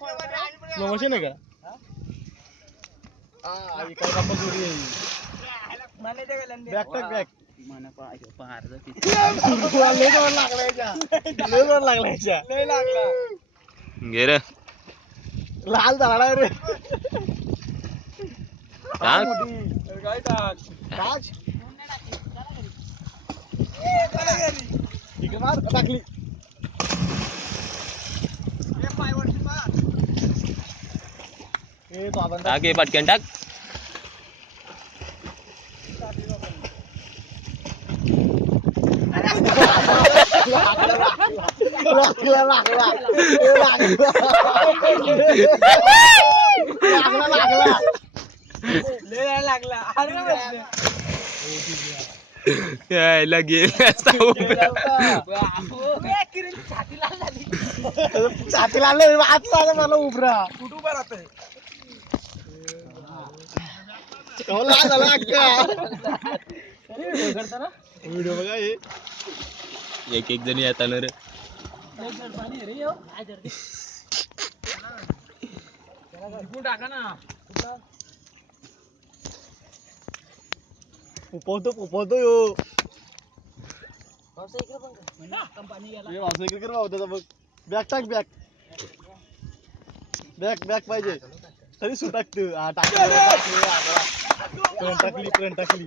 Slow motion आहे का? काय बाबा जोडी आहे. बॅक टक बॅक घे रे लाल झाला रे. टाक. काय टाक टाक ठीक मार टाकली. टाक हे पटकन टाक. यायला गेला छाती लागले वाचला मला उभरा कुठं उभा राहतोय. व्हिडिओ बघा हे एक एक जण येताना रे. टाका ना उपवतो यो बॅग टाक बॅग बॅग बॅग पाहिजे तरी सु टाकते. हा टाकली ट्रेन टाकली.